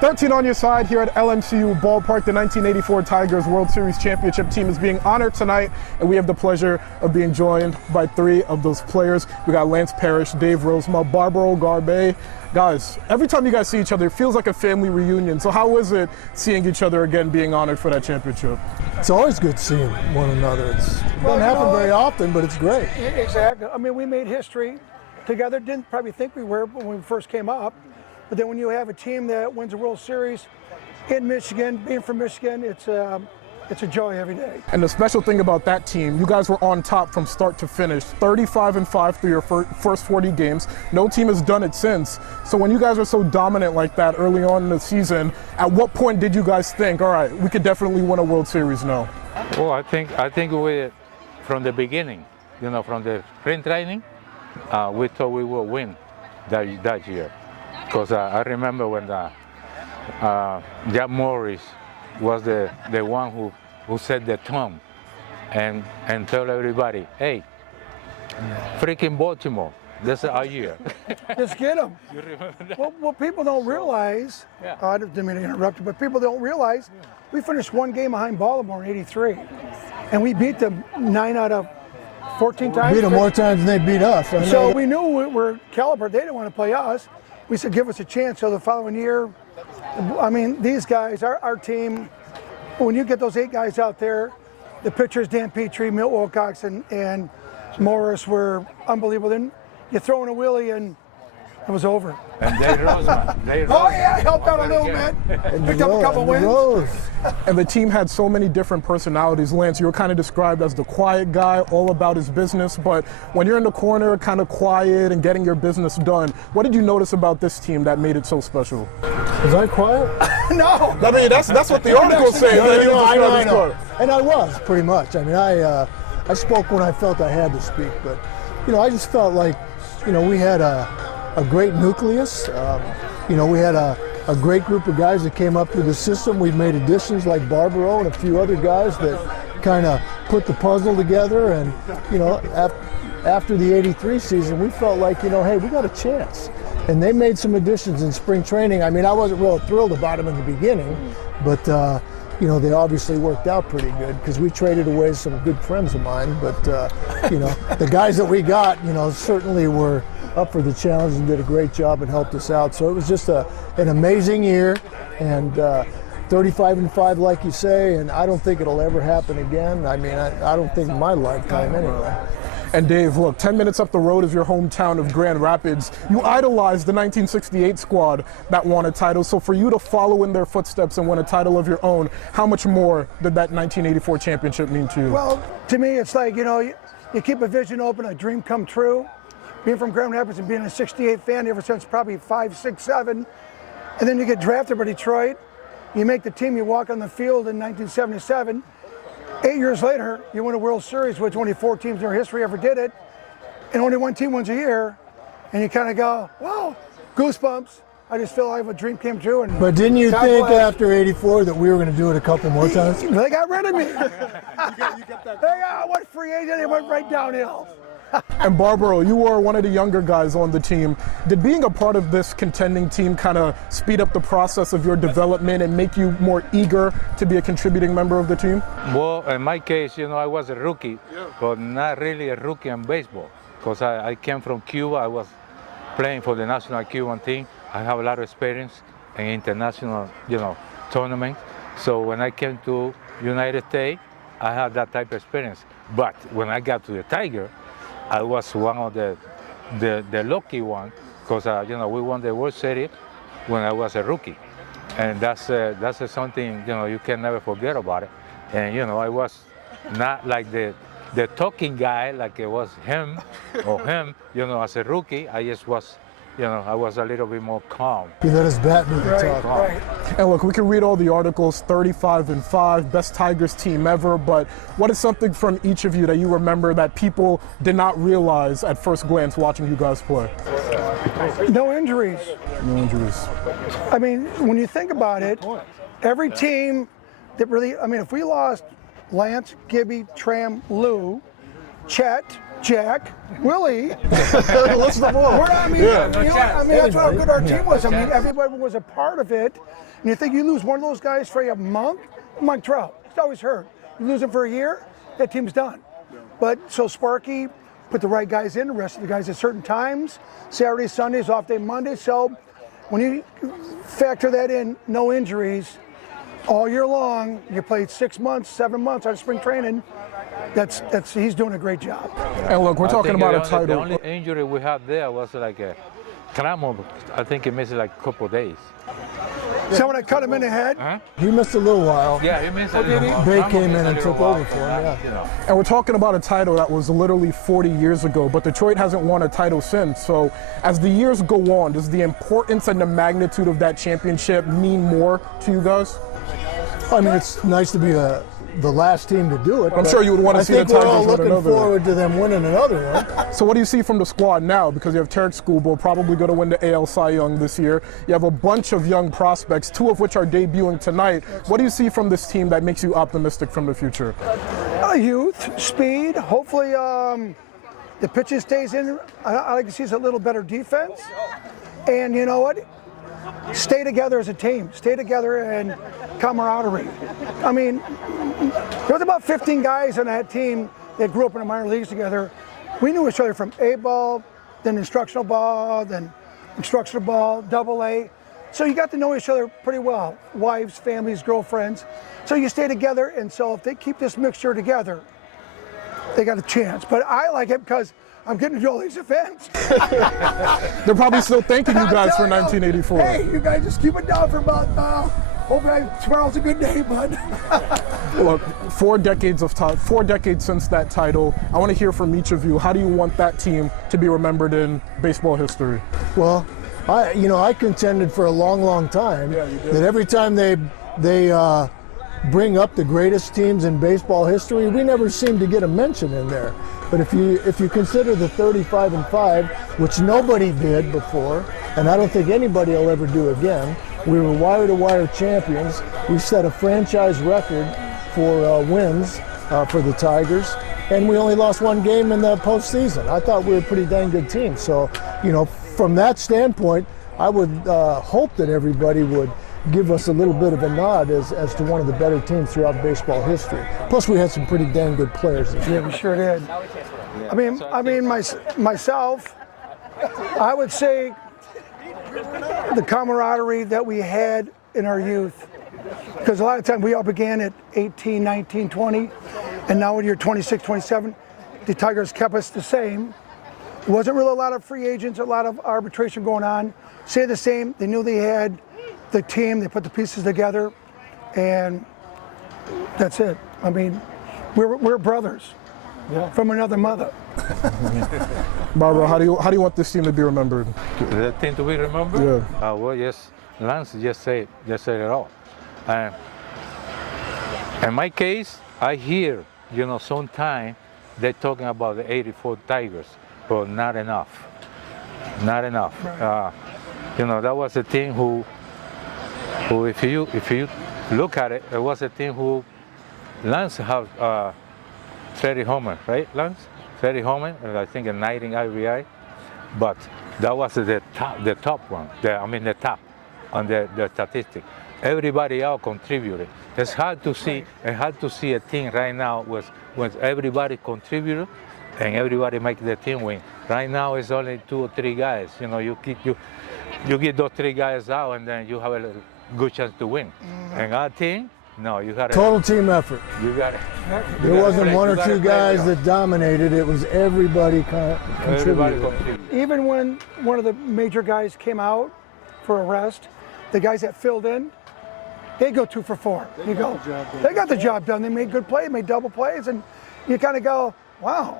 13 on your side here at LMCU Ballpark. The 1984 Tigers World Series championship team is being honored tonight, and we have the pleasure of being joined by three of those players. We got Lance Parrish, Dave Rosemont, Barbaro Garbe. Guys, every time you guys see each other, it feels like a family reunion. So how is it seeing each other again, being honored for that championship? It's always good seeing one another. It doesn't happen very often, but it's great. Exactly. I mean, we made history together. Didn't probably think we were when we first came up. But then when you have a team that wins a World Series in Michigan, being from Michigan, it's a joy every day. And the special thing about that team, you guys were on top from start to finish, 35-5 through your first 40 games. No team has done it since. So when you guys are so dominant like that early on in the season, at what point did you guys think, all right, we could definitely win a World Series now? Well, I think we, from the beginning, from the spring training, we thought we would win that year. Because I remember when Jack Morris was the one who set the tone and told everybody, hey, freaking Baltimore, this is our year. Just get them. You remember that? What people don't realize, I didn't mean to interrupt you, but people don't realize we finished one game behind Baltimore in '83, and we beat them 9 out of 14 times. We beat them more times than they beat us. So we knew we were caliber. They didn't want to play us. We said, give us a chance. So the following year, I mean, these guys, our team, when you get those 8 guys out there, the pitchers, Dan Petrie, Milt Wilcox, and Morris were unbelievable. Then you throw in a wheelie and it was over. And Dave Rosemont. Oh, yeah, I helped out a little bit. Picked up a couple wins. And the team had so many different personalities. Lance, you were kind of described as the quiet guy, all about his business. But when you're in the corner, kind of quiet and getting your business done, what did you notice about this team that made it so special? Was I quiet? No. I mean, that's what the articles say. I know. And I was, pretty much. I mean, I spoke when I felt I had to speak. But, I just felt like, we had a great nucleus. We had a great group of guys that came up through the system. We've made additions like Barbaro and a few other guys that kind of put the puzzle together. And, after the '83 season, we felt like, hey, we got a chance. And they made some additions in spring training. I mean, I wasn't real thrilled about them in the beginning, but, they obviously worked out pretty good because we traded away some good friends of mine. But, the guys that we got, certainly were up for the challenge and did a great job and helped us out. So it was just an amazing year, and 35-5, like you say, and I don't think it'll ever happen again. I mean, I don't think in my lifetime anyway. And Dave, look, 10 minutes up the road is your hometown of Grand Rapids. You idolized the 1968 squad that won a title. So for you to follow in their footsteps and win a title of your own, how much more did that 1984 championship mean to you? Well, to me, it's like, you keep a vision open, a dream come true. Being from Grand Rapids and being a 68 fan ever since probably 5, 6, 7. And then you get drafted by Detroit. You make the team, you walk on the field in 1977. 8 years later, you win a World Series, which only 4 teams in our history ever did it. And only one team wins a year. And you kind of go, wow, goosebumps. I just feel like a dream came true. But didn't you think after '84 that we were going to do it a couple more times? They got rid of me. I went free agent, they went right downhill. And Barbaro, you were one of the younger guys on the team. Did being a part of this contending team kind of speed up the process of your development and make you more eager to be a contributing member of the team? Well, in my case, I was a rookie, but not really a rookie in baseball. Because I came from Cuba. I was playing for the national Cuban team. I have a lot of experience in international, tournaments. So when I came to United States, I had that type of experience. But when I got to the Tiger, I was one of the lucky one because we won the World Series when I was a rookie, and that's something you can never forget about it. And I was not like the talking guy like it was him or him. As a rookie, I just was. I was a little bit more calm. You let us bat me the talk. Right. And look, we can read all the articles, 35-5, best Tigers team ever, but what is something from each of you that you remember that people did not realize at first glance watching you guys play? No injuries. No injuries. I mean, when you think about it, every team that really, if we lost Lance, Gibby, Tram, Lou, Chet, Jack, Willie. What's the ball? That's what how good our team was. Everybody was a part of it. And you think you lose one of those guys for a month? Mike Trout, he's always hurt. You lose him for a year, that team's done. But so Sparky put the right guys in, the rest of the guys at certain times. Saturday, Sundays, off day Monday. So when you factor that in, no injuries, all year long, you played 6 months, 7 months out of spring training. He's doing a great job. And look, we're talking about a title. The only injury we had there was like a Cramo. I think he missed like a couple of days. Someone had cut him in the head. Huh? He missed a little while. Yeah, he missed a little while. Bay Cramo came missed in a and little took while over for him, yeah. You know. And we're talking about a title that was literally 40 years ago, but Detroit hasn't won a title since. So as the years go on, does the importance and the magnitude of that championship mean more to you guys? I mean, it's nice to be the last team to do it. I'm sure you would want to see the I think we're all Tigers win looking another. forward to them winning another one. So what do you see from the squad now? Because you have Tarek Skubal, probably going to win the AL Cy Young this year. You have a bunch of young prospects, 2 of which are debuting tonight. What do you see from this team that makes you optimistic from the future? Youth, speed, hopefully the pitching stays in. I like to see a little better defense. And you know what? Stay together as a team. Stay together and camaraderie. I mean, there was about 15 guys on that team that grew up in the minor leagues together. We knew each other from A-ball, then instructional ball, then instructional ball, AA. So you got to know each other pretty well. Wives, families, girlfriends. So you stay together, and so if they keep this mixture together, they got a chance. But I like it because I'm getting to do all these events. They're probably still thanking you guys for 1984. Hey, you guys just keep it down for about, hopefully tomorrow's a good day, bud. Look, 4 decades since that title. I want to hear from each of you. How do you want that team to be remembered in baseball history? Well, I contended for a long, long time that every time they bring up the greatest teams in baseball history, we never seem to get a mention in there. But if you consider the 35-5, which nobody did before, and I don't think anybody will ever do again, we were wire-to-wire champions. We set a franchise record for wins for the Tigers, and we only lost 1 game in the postseason. I thought we were a pretty dang good team. So, from that standpoint, I would hope that everybody would give us a little bit of a nod as to one of the better teams throughout baseball history. Plus, we had some pretty dang good players this year. Yeah, we sure did. Myself, I would say the camaraderie that we had in our youth, because a lot of times we all began at 18, 19, 20, and now when you're 26, 27, the Tigers kept us the same. There wasn't really a lot of free agents, a lot of arbitration going on. Stay the same. They knew they had the team. They put the pieces together, and that's it. I mean, we're brothers from another mother. Barbara, how do you want this team to be remembered? The team to be remembered? Yeah. Well, yes, Lance just said it all. In my case, I hear, sometimes they're talking about the '84 Tigers, but not enough. Not enough. Right. That was a team who if you look at it, it was a team who Lance had 30 homers, right, Lance? 30 homers, I think a 19 RBI, but that was the top one. The top on the statistic. Everybody else contributed. It's hard to see a team right now with everybody contributed and everybody make the team win. Right now it's only 2 or 3 guys. You get those 3 guys out and then you have a good chance to win. Mm-hmm. And our team, no, you got total team effort. You got it. There wasn't 1 or 2 guys that dominated. It was everybody contributed. Even when one of the major guys came out for a rest, the guys that filled in, they go 2 for 4. They got the job done. They made good plays, made double plays, and you kind of go, wow.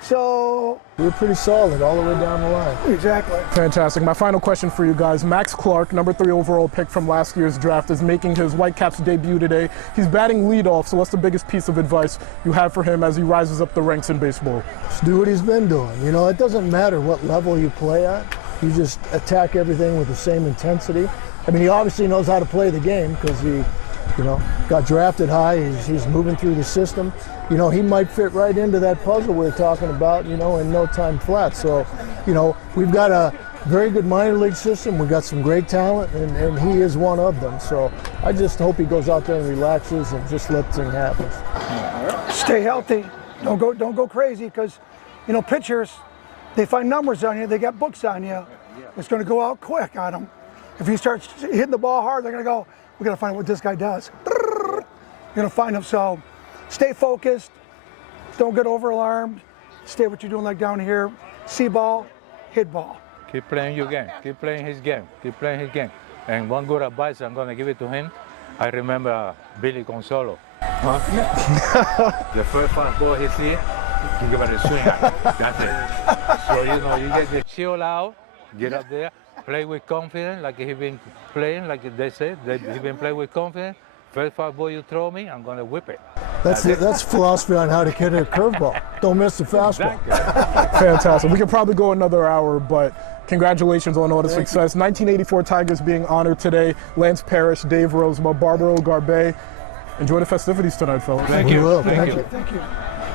So we were pretty solid all the way down the line. Exactly. Fantastic. My final question for you guys. Max Clark, number 3 overall pick from last year's draft, is making his Whitecaps debut today. He's batting leadoff, so what's the biggest piece of advice you have for him as he rises up the ranks in baseball? Just do what he's been doing. It doesn't matter what level you play at. You just attack everything with the same intensity. I mean, he obviously knows how to play the game because he, got drafted high. He's moving through the system. He might fit right into that puzzle we're talking about, in no time flat. So, we've got very good minor league system. We got some great talent, and he is one of them. So I just hope he goes out there and relaxes and just lets things happen. Stay healthy. Don't go crazy, because you know, pitchers, they find numbers on you, they got books on you. It's going to go out quick on them. If you start hitting the ball hard, they're going to go, we got to find out what this guy does. You're going to find him. So stay focused. Don't get over alarmed. Stay what you're doing, like down here. See ball, hit ball. Keep playing your game. Keep playing his game. Keep playing his game. And one good advice I'm going to give it to him. I remember Billy Consolo. The first fastball he see, you give it a swing at it. That's it. So, you know, you get the chill out, get up there, play with confidence, like he been playing, like they said. He been playing with confidence. First fastball you throw me, I'm going to whip it. That's philosophy on how to hit a curveball. Don't miss the fastball. Exactly. Fantastic. We could probably go another hour, but congratulations on all the success. 1984 Tigers being honored today. Lance Parrish, Dave Rosema, Barbaro Garbe. Enjoy the festivities tonight, fellas. Thank you. We will. Thank you. Thank you.